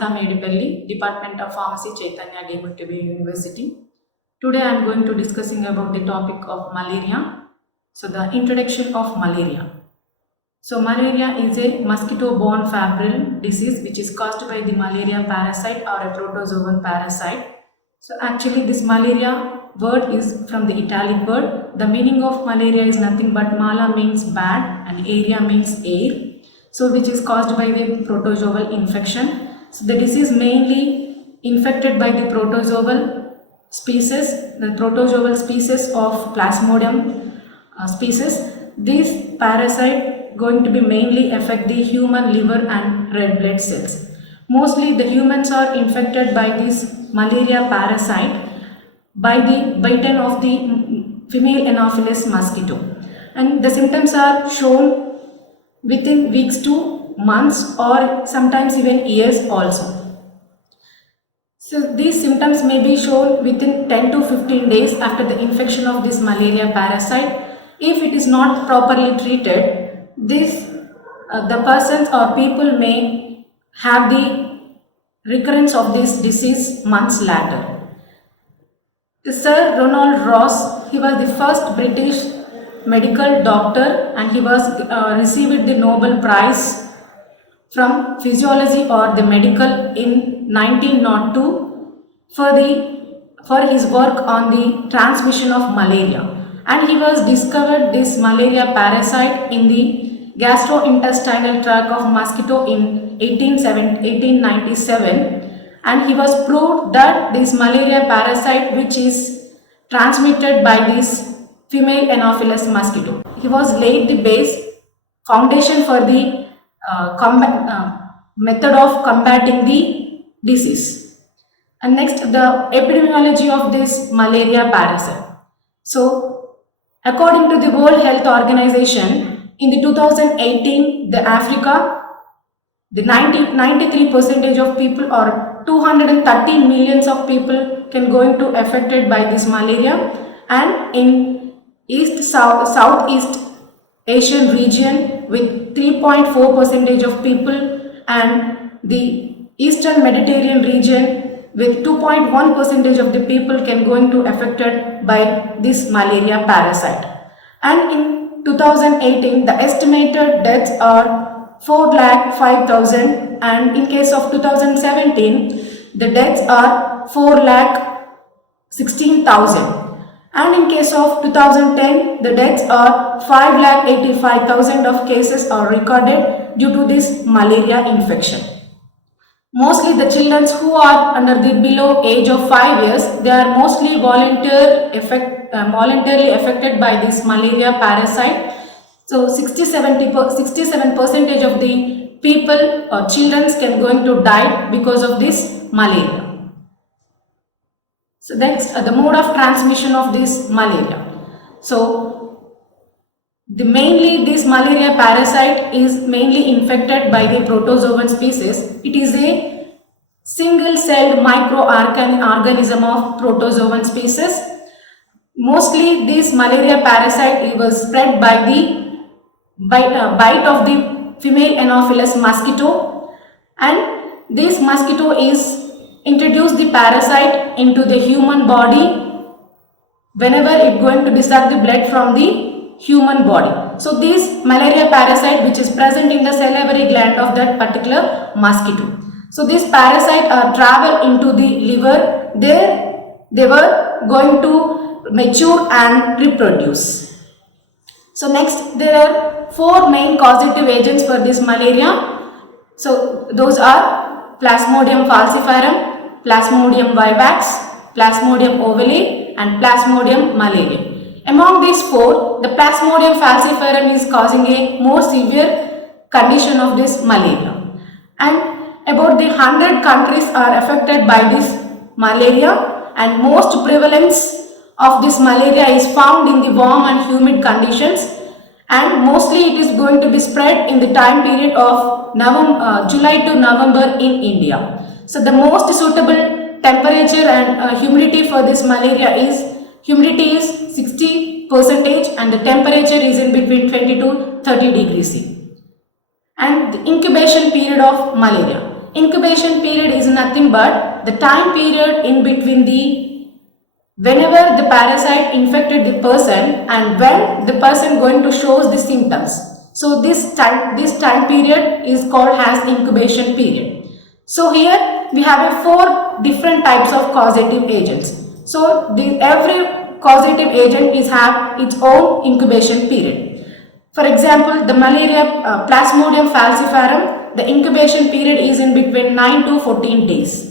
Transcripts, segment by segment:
Anita Medipalli, Department of Pharmacy, Chaitanya Deemutti University. Today I am going to discussing about the topic of malaria. So the introduction of malaria. So malaria is a mosquito-borne febrile disease which is caused by the malaria parasite or a protozoan parasite. So actually this malaria word is from the Italic word. The meaning of malaria is nothing but mala means bad and area means air. So which is caused by the protozoal infection. So the disease mainly infected by the protozoal species of Plasmodium species. This parasite going to be mainly affect the human liver and red blood cells. Mostly the humans are infected by this malaria parasite by the bite of the female Anopheles mosquito, and the symptoms are shown within weeks to months or sometimes even years also. So these symptoms may be shown within 10 to 15 days after the infection of this malaria parasite. If it is not properly treated, the persons or people may have the recurrence of this disease months later. Sir Ronald Ross, he was the first British medical doctor and he was received the Nobel Prize from physiology or the medical in 1902 for his work on the transmission of malaria, and he was discovered this malaria parasite in the gastrointestinal tract of mosquito in 1897, and he was proved that this malaria parasite which is transmitted by this female Anopheles mosquito. He was laid the base foundation for the method of combating the disease. And next, the epidemiology of this malaria parasite. So, according to the World Health Organization, in the 2018, the Africa, the 93% of people or 230 millions of people can going to affected by this malaria, and in Southeast Asian region with 3.4% of people, and the Eastern Mediterranean region with 2.1% of the people can going to affected by this malaria parasite. And in 2018, the estimated deaths are 4,05,000, and in case of 2017, the deaths are 4,16,000. And in case of 2010, the deaths are 5,85,000 of cases are recorded due to this malaria infection. Mostly the children who are under the below age of 5 years, they are mostly voluntarily affected by this malaria parasite. So 67% of the people or children can going to die because of this malaria. So next, the mode of transmission of this malaria. So mainly this malaria parasite is mainly infected by the protozoan species. It is a single-celled microorganism of protozoan species. Mostly this malaria parasite was spread by the bite of the female Anopheles mosquito, and this mosquito is introduce the parasite into the human body whenever it going to suck the blood from the human body. So this malaria parasite which is present in the salivary gland of that particular mosquito. So this parasite travel into the liver. There they were going to mature and reproduce. So next, there are 4 main causative agents for this malaria. So those are Plasmodium falciparum, Plasmodium vivax, Plasmodium ovale, and Plasmodium malariae. Among these 4, the Plasmodium falciparum is causing a more severe condition of this malaria. And about the 100 countries are affected by this malaria, and most prevalence of this malaria is found in the warm and humid conditions, and mostly it is going to be spread in the time period of July to November in India. So the most suitable temperature and humidity for this malaria is 60% and the temperature is in between 20 to 30 degrees C. And the incubation period of malaria. incubation period is nothing but the time period in between whenever the parasite infected the person and when the person going to shows the symptoms. So this time period is called as incubation period. So here we have four different types of causative agents. So every causative agent is have its own incubation period. For example, the malaria Plasmodium falciparum, the incubation period is in between 9 to 14 days.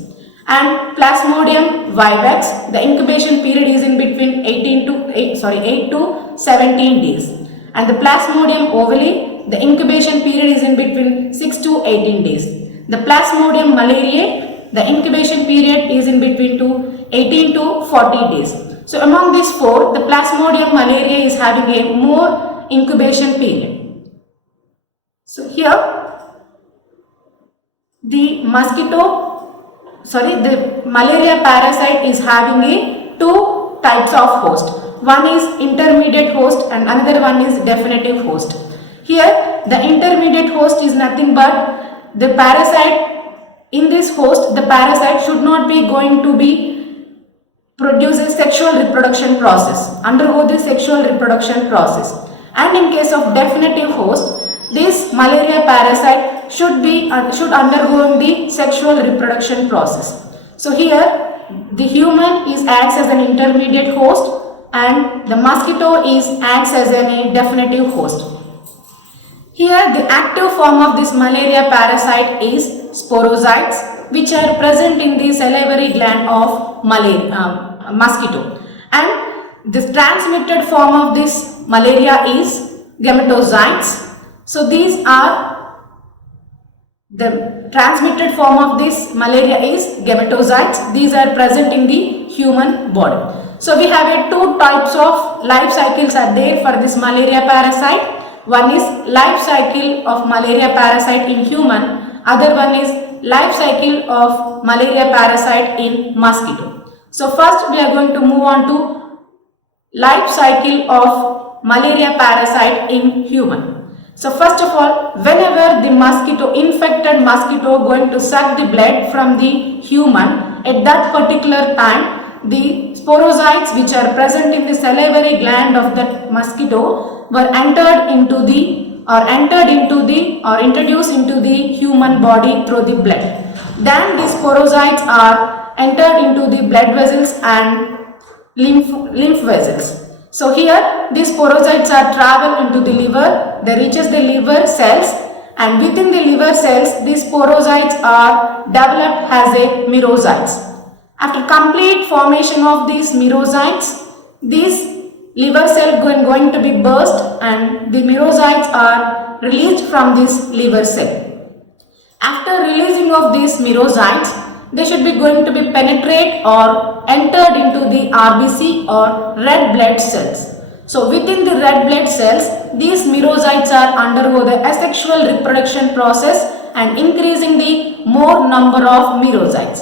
And Plasmodium vivax, the incubation period is in between 8 to 17 days. And the Plasmodium ovale, the incubation period is in between 6 to 18 days. The Plasmodium malariae, the incubation period is in between 18 to 40 days. So among these four, the Plasmodium malariae is having a more incubation period. So here the malaria parasite is having two types of host. One is intermediate host and another one is definitive host. Here the intermediate host is nothing but the parasite. In this host, the parasite should not be going to be produce a sexual reproduction process, undergo the sexual reproduction process. And in case of definitive host, this malaria parasite should undergo the sexual reproduction process. So here the human acts as an intermediate host and the mosquito acts as a definitive host. Here the active form of this malaria parasite is sporozoites, which are present in the salivary gland of mosquito, and the transmitted form of this malaria is gametozoites. So these are the transmitted form of this malaria is gametozoites. These are present in the human body. So we have two types of life cycles are there for this malaria parasite. One is life cycle of malaria parasite in human. Other one is life cycle of malaria parasite in mosquito. So first we are going to move on to life cycle of malaria parasite in human. So first of all, whenever the infected mosquito going to suck the blood from the human, at that particular time, the sporozoites which are present in the salivary gland of that mosquito were introduced into the human body through the blood. Then these sporozoites are entered into the blood vessels and lymph vessels. So here these sporozoites are travel into the liver, they reaches the liver cells, and within the liver cells these sporozoites are developed as a merozoites. After complete formation of these merozoites, these liver cell going to be burst and the merozoites are released from this liver cell. After releasing of these merozoites, they should be going to be penetrate or entered into the RBC or red blood cells. So within the red blood cells, these merozoites are undergo the asexual reproduction process and increasing the more number of merozoites.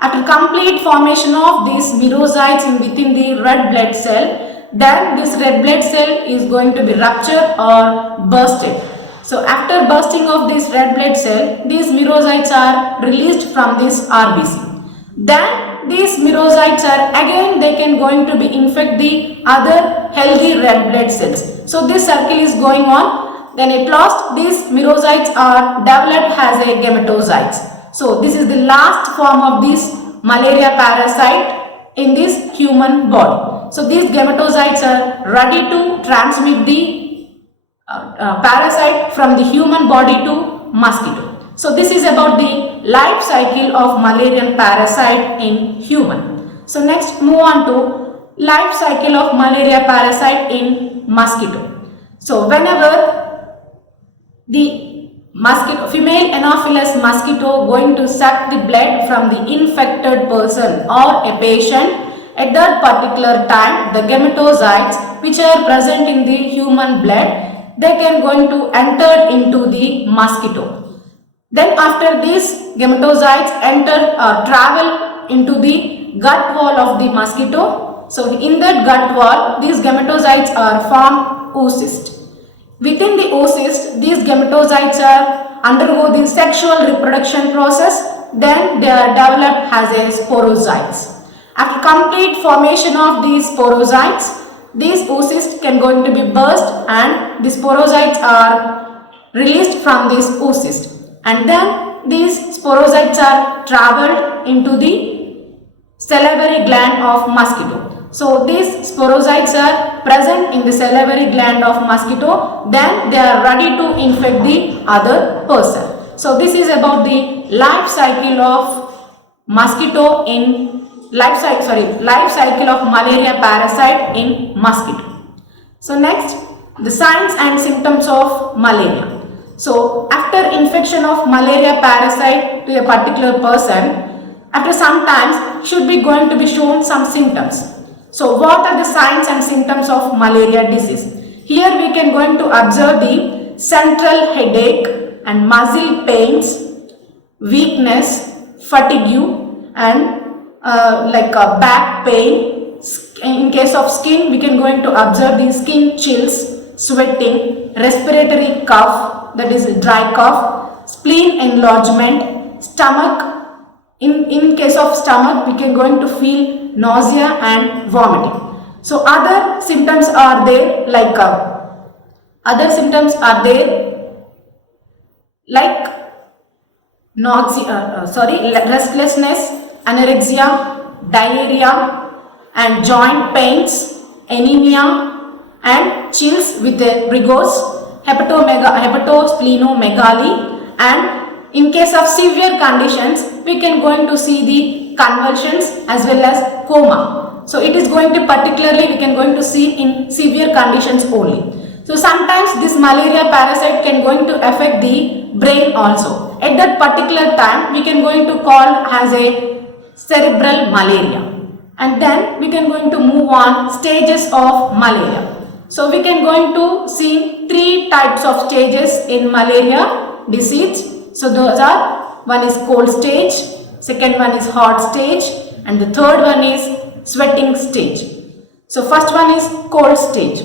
After complete formation of these merozoites within the red blood cell, then this red blood cell is going to be ruptured or bursted. So after bursting of this red blood cell, these merozoites are released from this RBC. Then these merozoites are again they can going to be infect the other healthy red blood cells. So this circle is going on. Then at last these merozoites are developed as a gametozoites. So this is the last form of this malaria parasite in this human body. So these gametozoites are ready to transmit the parasite from the human body to mosquito. So this is about the life cycle of malarian parasite in human. So next move on to life cycle of malaria parasite in mosquito. So whenever the female Anopheles mosquito going to suck the blood from the infected person or a patient, at that particular time the gametozoites which are present in the human blood, they can going to enter into the mosquito. Then after these gametozoites enter or travel into the gut wall of the mosquito. So in that gut wall, these gametozoites are formed oocyst. Within the oocyst, these gametocytes undergo the sexual reproduction process, then they are developed as a sporocytes. After complete formation of these sporocytes, these oocysts can going to be burst and the sporocytes are released from this oocyst, and then these sporocytes are traveled into the salivary gland of mosquito. So these sporocytes are present in the salivary gland of mosquito, then they are ready to infect the other person. So this is about the life cycle of mosquito in life cycle of malaria parasite in mosquito. So next, the signs and symptoms of malaria. So after infection of malaria parasite to a particular person, after some time should be going to be shown some symptoms. So what are the signs and symptoms of malaria disease? Here we can going to observe the central headache and muscle pains, weakness, fatigue, and back pain. In case of skin, we can going to observe the skin chills, sweating, respiratory cough, that is dry cough, spleen enlargement, stomach. In case of stomach, we can going to feel nausea and vomiting. So other symptoms are there like restlessness, anorexia, diarrhea, and joint pains, anemia, and chills with the rigors, hepatosplenomegaly, and in case of severe conditions, we can going to see the convulsions as well as coma. So it is going to particularly we can going to see in severe conditions only. So sometimes this malaria parasite can going to affect the brain also. At that particular time, we can going to call as a cerebral malaria. And then we can going to move on stages of malaria. So we can going to see three types of stages in malaria disease. So those are, one is cold stage, second one is hot stage, and the third one is sweating stage. So first one is cold stage.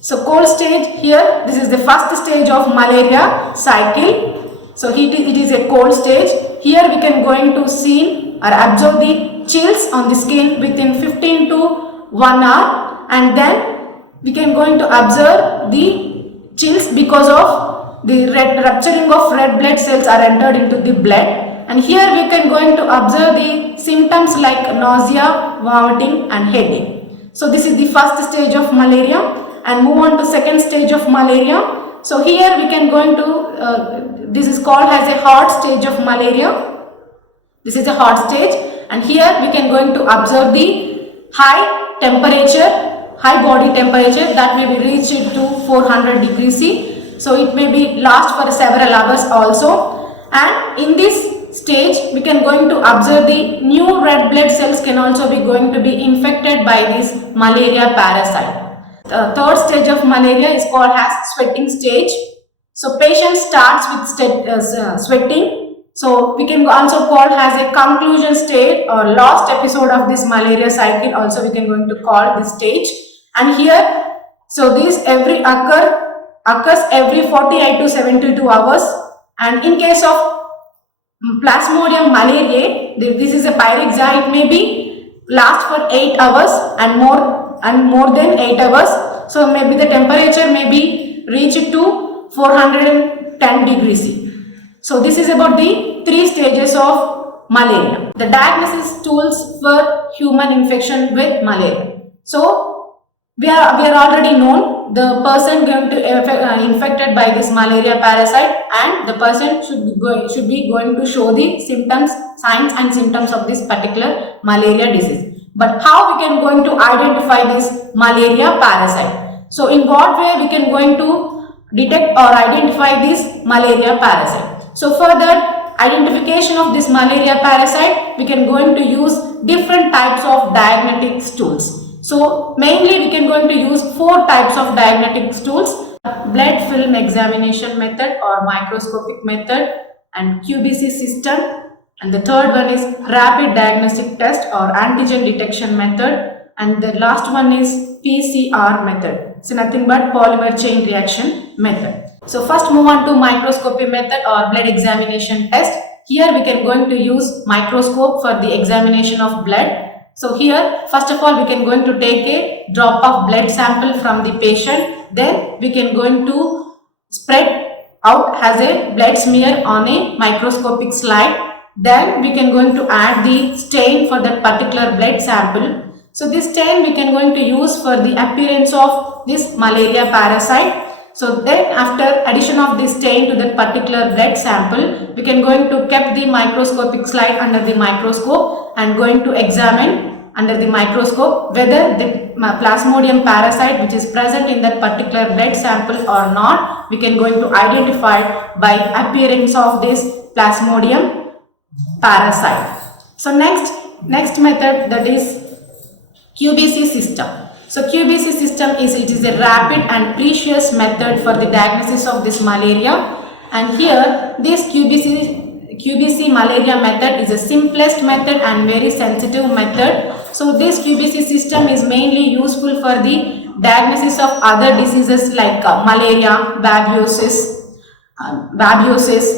So cold stage, here this is the first stage of malaria cycle. So it is a cold stage. Here we can going to see or observe the chills on the skin within 15 to 1 hour, and then we can going to observe the chills because of the rupturing of red blood cells are entered into the blood, and here we can going to observe the symptoms like nausea, vomiting, and headache. So this is the first stage of malaria, and move on to second stage of malaria. So here we can going to this is called as a hot stage of malaria. This is a hot stage, and here we can going to observe the high body temperature that may be reached to 400 degrees C. So it may be last for several hours also, and in this stage we can going to observe the new red blood cells can also be going to be infected by this malaria parasite. The third stage of malaria is called as sweating stage. So patient starts with sweating. So we can also call as a conclusion stage or last episode of this malaria cycle, also we can going to call this stage. And here, so this occurs every 48 to 72 hours, and in case of Plasmodium malariae, this is a pyrixa, it may be last for 8 hours and more than 8 hours. So maybe the temperature may be reached to 410 degrees C. So this is about the 3 stages of malaria. The diagnosis tools for human infection with malaria. So we are already known the person going to infected by this malaria parasite, and the person should be going to show the signs and symptoms of this particular malaria disease. But how we can going to identify this malaria parasite? So in what way we can going to detect or identify this malaria parasite? So for that identification of this malaria parasite, we can going to use different types of diagnostic tools. So mainly we can going to use 4 types of diagnostic tools: blood film examination method or microscopic method, and QBC system, and the third one is rapid diagnostic test or antigen detection method, and the last one is PCR method. So nothing but polymer chain reaction method. So first move on to microscopy method or blood examination test. Here we can going to use microscope for the examination of blood. So here first of all we can going to take a drop of blood sample from the patient. Then we can going to spread out as a blood smear on a microscopic slide. Then we can going to add the stain for that particular blood sample. So this stain we can going to use for the appearance of this malaria parasite. So then after addition of this stain to that particular blood sample, we can going to keep the microscopic slide under the microscope and going to examine under the microscope whether the plasmodium parasite which is present in that particular blood sample or not. We can going to identify by appearance of this plasmodium parasite. So next method, that is QBC system. So QBC system is a rapid and precious method for the diagnosis of this malaria, and here this QBC malaria method is the simplest method and very sensitive method. So this QBC system is mainly useful for the diagnosis of other diseases like malaria, babiosis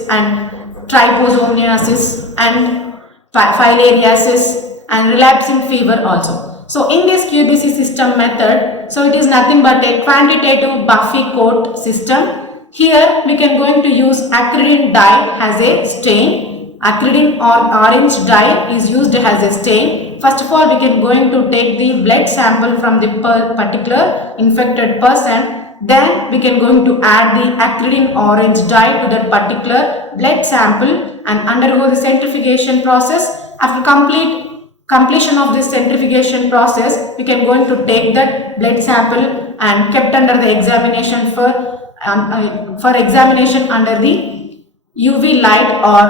and trypanosomiasis and filariasis and relapsing fever also. So in this QBC system method, so it is nothing but a quantitative Buffy coat system. Here we can going to use acridine dye as a stain. Acridine or orange dye is used as a stain. First of all, we can going to take the blood sample from the particular infected person. Then we can going to add the acridine orange dye to that particular blood sample and undergo the centrifugation process. After completion of this centrifugation process, we can going to take that blood sample and kept under the examination for examination under the UV light or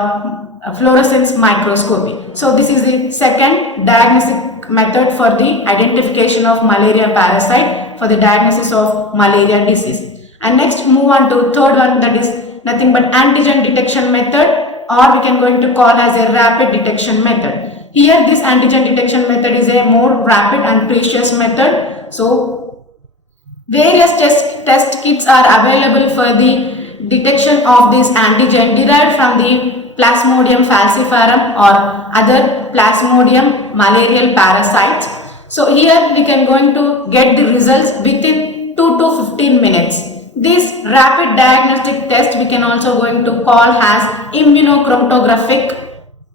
fluorescence microscopy. So this is the second diagnostic method for the identification of malaria parasite for the diagnosis of malaria disease. And next move on to third one, that is nothing but antigen detection method, or we can going to call as a rapid detection method. Here this antigen detection method is a more rapid and precious method. So various test kits are available for the detection of this antigen derived from the Plasmodium falciparum or other Plasmodium malarial parasites. So here we can going to get the results within 2 to 15 minutes. This rapid diagnostic test we can also going to call as immunochromatographic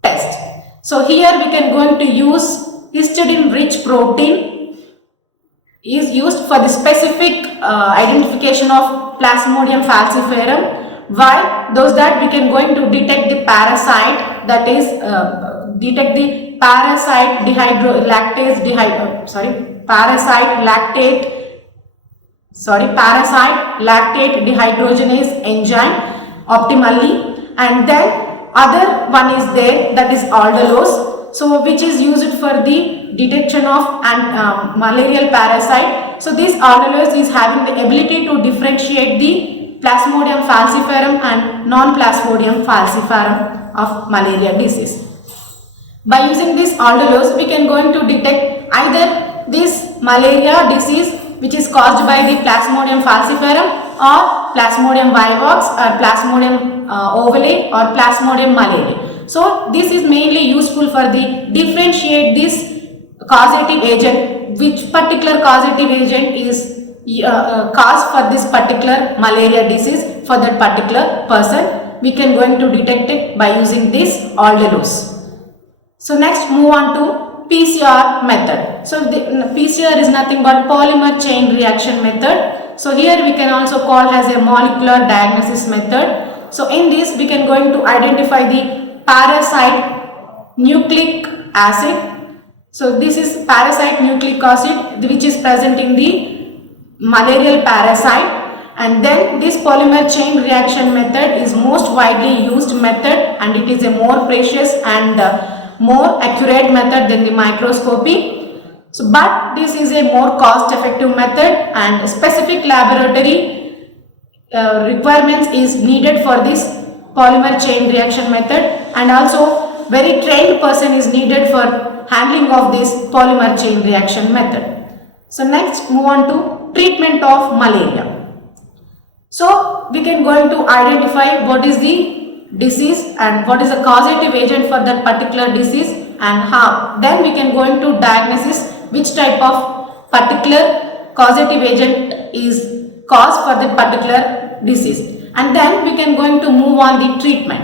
test. So here we can going to use histidine rich protein is used for the specific identification of Plasmodium falciparum, while those that we can going to detect the parasite, that is detect the parasite lactate dehydrogenase enzyme optimally, and then other one is there, that is aldolase, so which is used for the detection of malarial parasite. So this aldolase is having the ability to differentiate the Plasmodium falciparum and non-Plasmodium falciparum of malaria disease. By using this aldolase, we can going to detect either this malaria disease which is caused by the Plasmodium falciparum or Plasmodium vivax or Plasmodium ovale or Plasmodium malariae. So this is mainly useful for the differentiate this causative agent, which particular causative agent is cause for this particular malaria disease for that particular person. We can going to detect it by using this aldolase. So next move on to PCR method. So the PCR is nothing but polymer chain reaction method. So here we can also call as a molecular diagnosis method. So in this we can going to identify the parasite nucleic acid. So this is parasite nucleic acid which is present in the malarial parasite, and then this polymer chain reaction method is most widely used method, and it is a more precious and more accurate method than the microscopy. So, but this is a more cost effective method, and specific laboratory requirements is needed for this polymer chain reaction method, and also very trained person is needed for handling of this polymer chain reaction method. So next move on to treatment of malaria. So we can going to identify what is the disease and what is the causative agent for that particular disease and how. Then we can going to diagnosis which type of particular causative agent is cause for that particular disease, and then we can going to move on the treatment.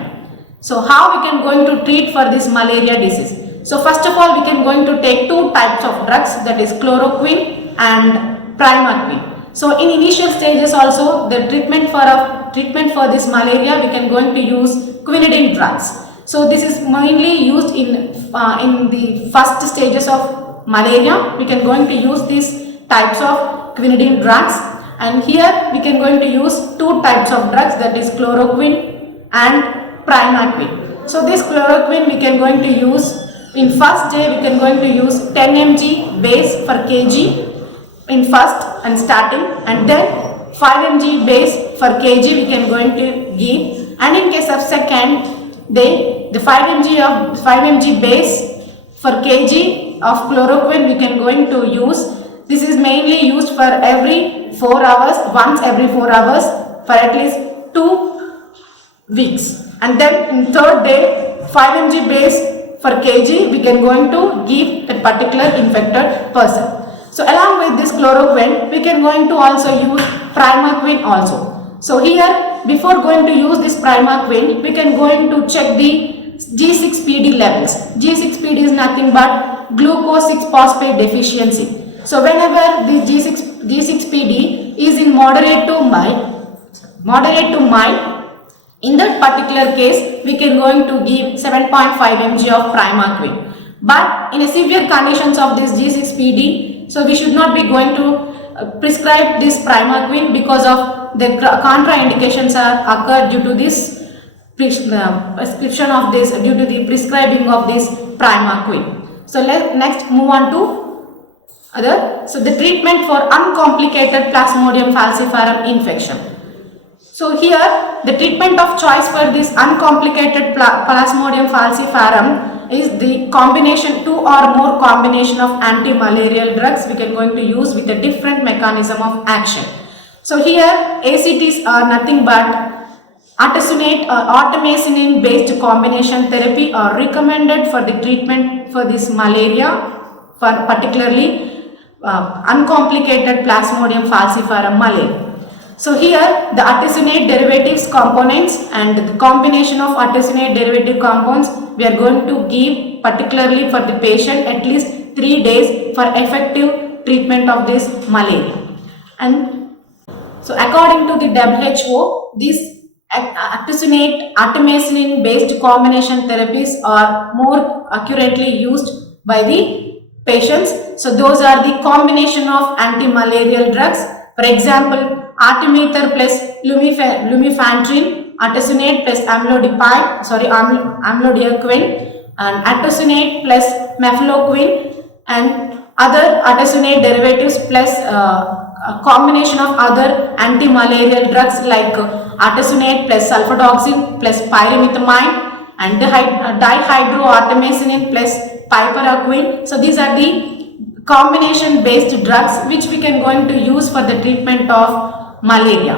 So how we can going to treat for this malaria disease? So first of all we can going to take two types of drugs, that is chloroquine and primaquine. So in initial stages also the treatment for this malaria we can going to use quinidine drugs. So this is mainly used in the first stages of malaria. We can going to use these types of quinidine drugs, and here we can going to use two types of drugs, that is chloroquine and primaquine. So this chloroquine we can going to use in first day, we can going to use 10 mg base per kg in first and starting, and then 5 mg base per kg we can going to give, and in case of second day the 5 mg base per kg of chloroquine we can going to use. This is mainly used for every 4 hours, once every 4 hours for at least 2 weeks, and then in third day 5 mg base per kg we can going to give a particular infected person. So along with this chloroquine we can going to also use primaquine also. So here before going to use this primaquine we can going to check the G6PD levels. G6PD is nothing but glucose 6-phosphate deficiency. So whenever the G6PD is in moderate to mild, in that particular case we can going to give 7.5 mg of primaquine. But in a severe conditions of this G6PD, so we should not be going to prescribe this primaquine because of the contraindications are occurred due to this prescription of this, due to the prescribing of this primaquine. So let's next move on to other. So the treatment for uncomplicated Plasmodium falciparum infection. So here the treatment of choice for this uncomplicated Plasmodium falciparum is the combination, 2 or more combination of anti-malarial drugs we can going to use with a different mechanism of action. So here ACTs are nothing but artesunate or artemisinin based combination therapy are recommended for the treatment for this malaria, for particularly uncomplicated Plasmodium falciparum malaria. So here the artesunate derivatives components and the combination of artesunate derivative compounds we are going to give particularly for the patient at least 3 days for effective treatment of this malaria. And so according to the WHO, these artesunate artemisinin based combination therapies are more accurately used by the patients. So those are the combination of anti-malarial drugs. For example, artemether plus lumefantrine, artesunate plus amlodipine, and artesunate plus mefloquine, and other artesunate derivatives plus a combination of other anti-malarial drugs like artesunate plus sulfadoxine plus pyrimethamine and dihydroartemisinin plus piperacquine. So these are the combination based drugs which we can going to use for the treatment of malaria.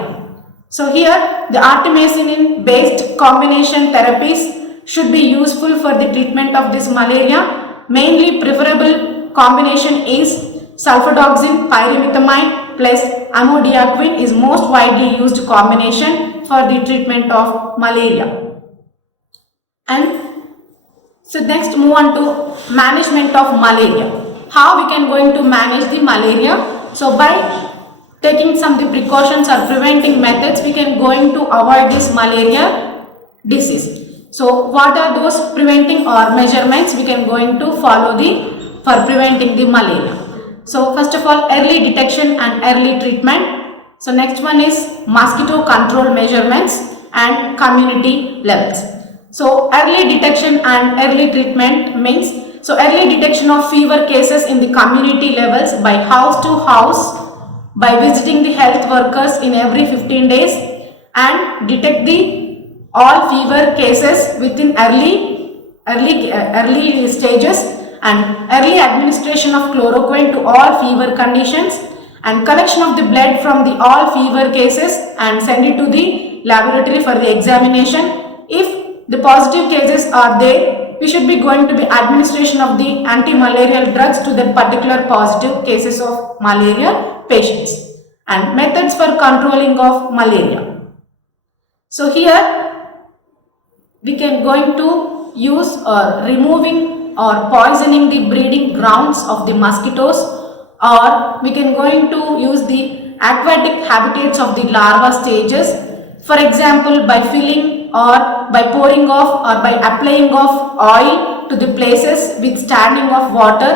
So here the artemisinin based combination therapies should be useful for the treatment of this malaria. Mainly preferable combination is sulfadoxine pyrimethamine plus amodiaquine is most widely used combination for the treatment of malaria. And so next move on to management of malaria. How we can going to manage the malaria? So by taking some the precautions or preventing methods we can going to avoid this malaria disease. So what are those preventing or measurements we can going to follow for preventing the malaria? So first of all, early detection and early treatment. So next one is mosquito control measurements and community levels. So early detection and early treatment means, so early detection of fever cases in the community levels by house to house, by visiting the health workers in every 15 days, and detect the all fever cases within early stages, and early administration of chloroquine to all fever conditions, and collection of the blood from the all fever cases and send it to the laboratory for the examination. If the positive cases are there, we should be going to be administration of the anti-malarial drugs to the particular positive cases of malaria patients, and methods for controlling of malaria. So here we can going to use removing or poisoning the breeding grounds of the mosquitoes, or we can going to use the aquatic habitats of the larva stages, for example by filling or by pouring off or by applying of oil to the places with standing of water,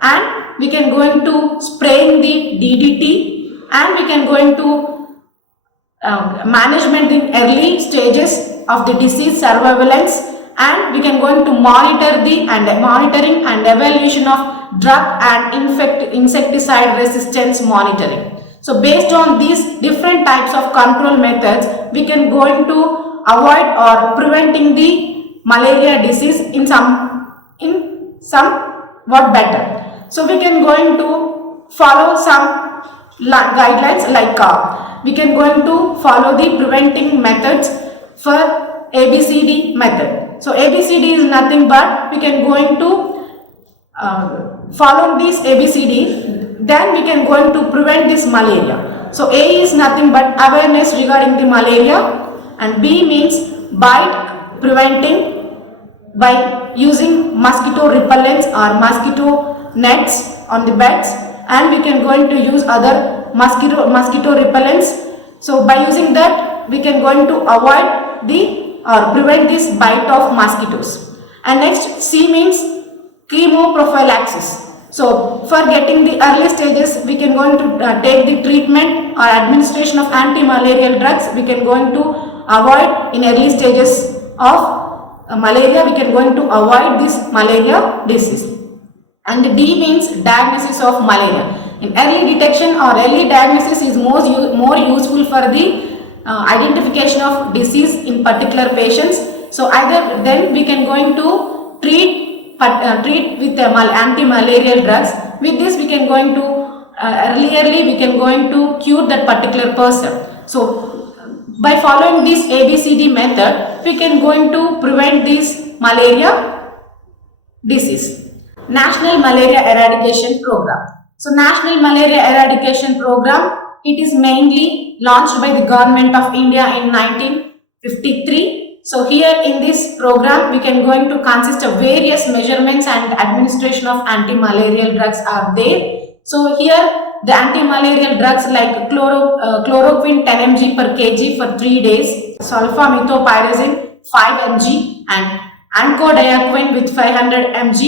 and we can going to spraying the DDT, and we can going to management in early stages of the disease surveillance, and we can going to monitor the monitoring and evaluation of drug and insecticide resistance monitoring. So based on these different types of control methods, we can going to avoid or preventing the malaria disease in somewhat better. So we can going to follow some guidelines like we can going to follow the preventing methods for ABCD method. So ABCD is nothing but we can going to follow these ABCD, then we can going to prevent this malaria. So A is nothing but awareness regarding the malaria, and B means bite preventing by using mosquito repellents or mosquito nets on the beds, and we can going to use other mosquito repellents. So by using that we can going to avoid the or prevent this bite of mosquitoes. And next C means chemoprophylaxis. So for getting the early stages, we can going to take the treatment or administration of anti-malarial drugs. We can going to avoid in early stages of malaria, we can going to avoid this malaria disease. And D means diagnosis of malaria. In early detection or early diagnosis is more useful for the identification of disease in particular patients. So either then we can going to treat with anti-malarial drugs. With this we can going to early we can going to cure that particular person. So by following this ABCD method, we can going to prevent this malaria disease. National Malaria Eradication Program. So National Malaria Eradication Program, it is mainly launched by the Government of India in 1953. So here in this program, we can going to consist of various measurements and administration of anti-malarial drugs are there. So here the anti-malarial drugs like chloroquine 10 mg per kg for 3 days, sulfamethoxypyrazine 5 mg and ancodiaquine with 500 mg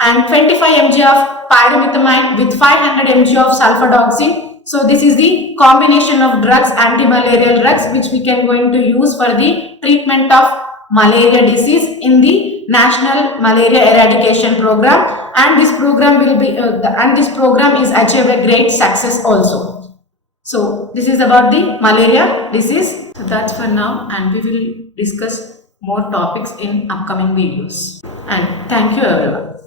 and 25 mg of pyrimethamine with 500 mg of sulfadoxine. So this is the combination of drugs, anti-malarial drugs, which we can going to use for the treatment of malaria disease in the National Malaria Eradication Program, and this program will be this program is achieved a great success also. So this is about the malaria disease. So that's for now, and we will discuss more topics in upcoming videos. And thank you everyone.